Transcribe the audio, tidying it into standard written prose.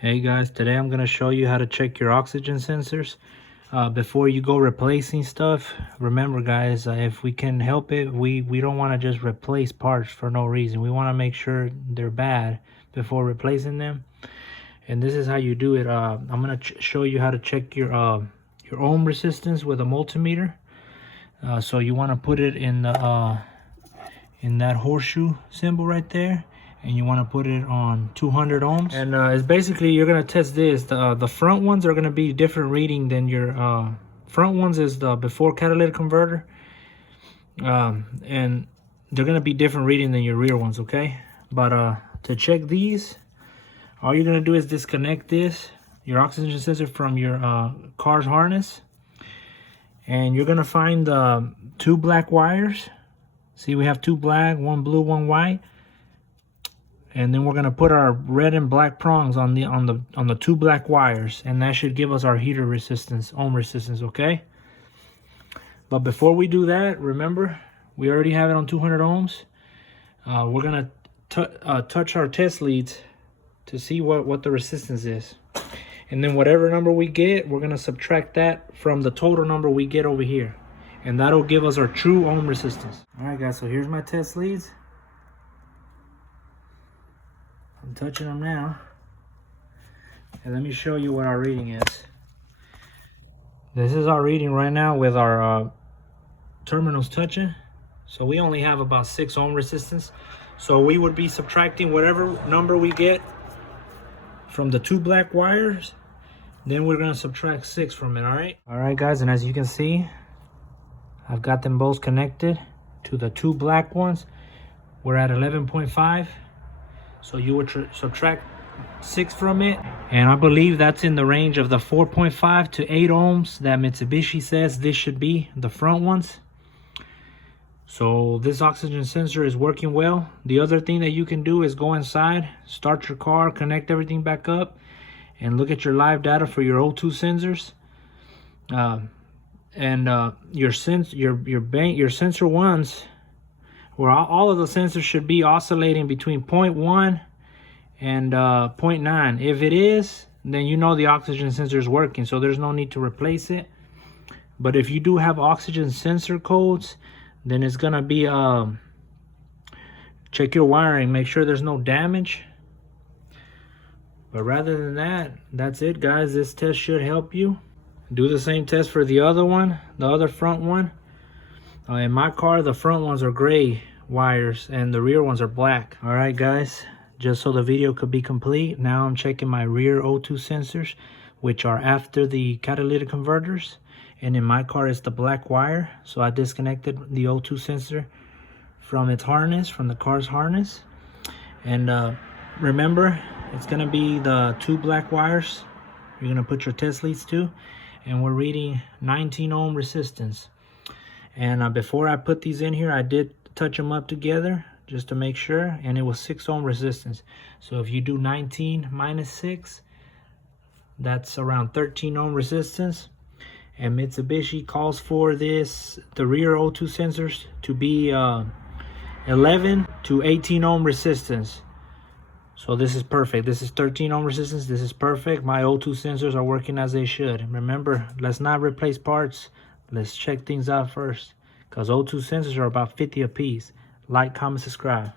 Hey guys, today I'm going to show you how to check your oxygen sensors. Before you go replacing stuff, remember guys, if we can help it, we don't want to just replace parts for no reason. We want to make sure they're bad before replacing them. And this is how you do it. I'm going to show you how to check your ohm resistance with a multimeter. So you want to put it in the in that horseshoe symbol right there, and you want to put it on 200 ohms. And it's basically, you're going to test this. The front ones are going to be different reading than your front ones is the before catalytic converter, and they're going to be different reading than your rear ones, okay? But to check these, all you're going to do is disconnect this, your oxygen sensor, from your car's harness, and you're going to find two black wires. See, we have two black, one blue, one white. And then we're gonna put our red and black prongs on the two black wires, and that should give us our heater resistance, ohm resistance, okay? But before we do that, remember, we already have it on 200 ohms. We're gonna touch our test leads to see what the resistance is. And then whatever number we get, we're gonna subtract that from the total number we get over here. And that'll give us our true ohm resistance. All right guys, so here's my test leads. I'm touching them now. And let me show you what our reading is. This is our reading right now with our terminals touching. So we only have about 6 ohm resistance. So we would be subtracting whatever number we get from the two black wires. Then we're gonna subtract 6 from it, all right? All right guys, and as you can see, I've got them both connected to the two black ones. We're at 11.5. So you would subtract 6 from it. And I believe that's in the range of the 4.5 to 8 ohms that Mitsubishi says this should be, the front ones. So this oxygen sensor is working well. The other thing that you can do is go inside, start your car, connect everything back up, and look at your live data for your O2 sensors. Your sensor ones, where all of the sensors should be oscillating between 0.1 and 0.9. If it is, then you know the oxygen sensor is working, so there's no need to replace it. But if you do have oxygen sensor codes, then it's gonna be check your wiring, make sure there's no damage. But rather than that, that's it guys. This test should help you. Do the same test for the other one, the other front one. In my car, the front ones are gray wires and the rear ones are black. All right guys, just so the video could be complete, now I'm checking my rear O2 sensors, which are after the catalytic converters. And in my car, it's the black wire. So I disconnected the O2 sensor from its harness, from the car's harness. And remember, it's gonna be the two black wires you're gonna put your test leads to. And we're reading 19 ohm resistance. And before I put these in here, I did touch them up together just to make sure, and it was 6 ohm resistance. So if you do 19 minus 6, that's around 13 ohm resistance. And Mitsubishi calls for this, the rear O2 sensors, to be 11 to 18 ohm resistance. So this is perfect. This is 13 ohm resistance. This is perfect. My O2 sensors are working as they should. Remember, let's not replace parts. Let's check things out first, because O2 sensors are about 50 a piece. Like, comment, subscribe.